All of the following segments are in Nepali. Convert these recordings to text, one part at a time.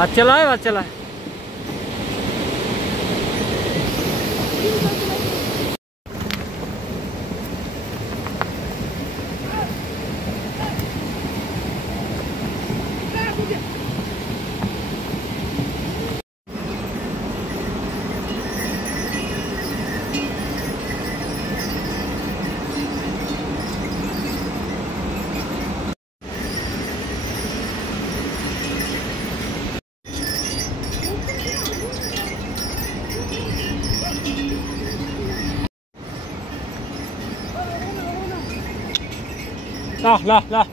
हाथ चलाए ला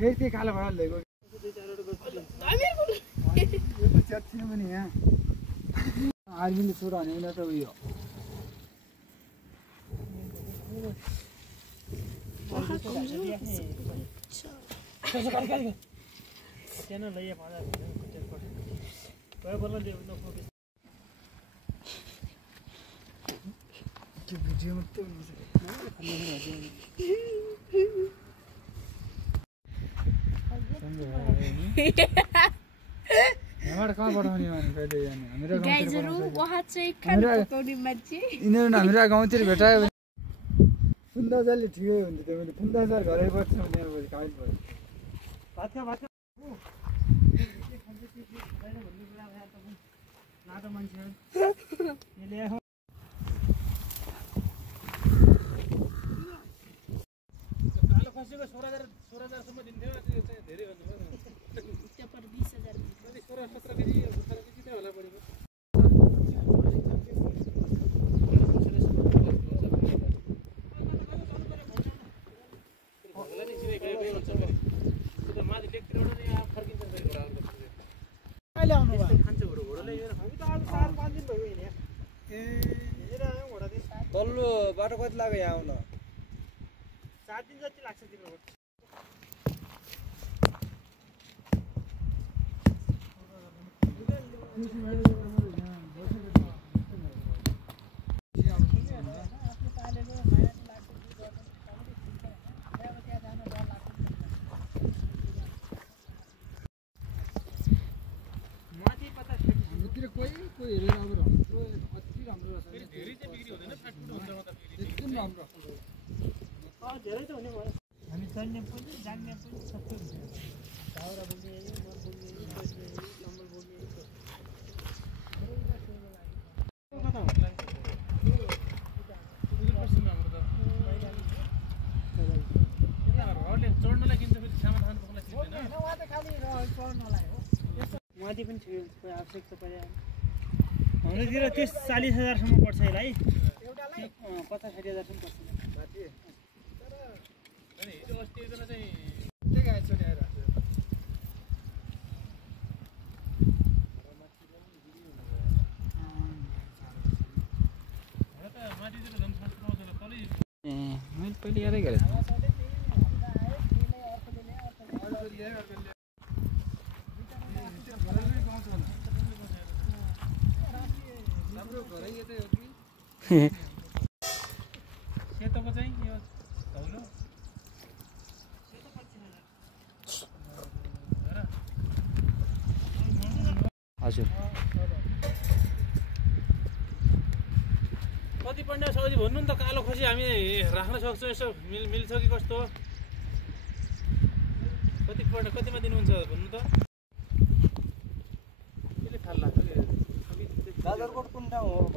फेरि त्यही कालो भाडा ल्याएको च्याट थिएन पनि यहाँ आर्मीले छोड भने त उयो भिडियो मात्रै यहाँबाट कहाँ पठाउने भने कहिले जाने हाम्रो गाइजहरु वहाँ चाहिँ खाना पकाउने मान्छे यिनीहरु हाम्रो गाउँतिर भेटायो भने फुन्दाजले ठिकै हुन्छ त्यो मैले फुन्दाजर घरै बस्छ भने अब काल भयो भातका नाटो मान्छे यसले कालो खसीको 16000 सम्म दिन्थ्यो त्यो चाहिँ धेरै भन्नु त्यो पर 20000 कति 16-17 केजी 17 केजी त होला बढी तल्लो बाटो कति लाग्यो यहाँ आउन 7 दिन जति लाग्छ तिम्रो कोही हेरेर अब राम्रो अति राम्रो रहेछ धेरै चाहिँ बिक्री हुँदैन फाटफुट हुन्छ म त एकदम राम्रो धेरै त हुने भयो हामी चल्ने पनि जान्ने पनि सबै हुन्छ दाउरा बोल्ने मर बोल्ने बस्ने कम्बल बोल्ने चढ्नलाई किन्छ फेरि सामान खानु पर्ला छैन उहाँ त खाली चढ्नलाई हो माथि पनि थियो कोही आवश्यकता पर्यो हाम्रोतिर 30-40,000 सम्म पर्छ यसलाई एउटालाई 50-60,000 सम्म पर्छ माथि तर हैन हिजो अस्ति एकजना चाहिँ के गाय छोडेर मैले यादै गरेँ सेतोको चाहिँ यो धौलो हजुर कति पण्ड्या सब्जी भन्नु नि त कालो खोसी हामी राख्न सक्छौँ यसो मिल्छ कि कस्तो कतिमा दिनुहुन्छ भन्नु त यसले थाल लाग्छ कि गाजरकोट कुन ठाउँ हो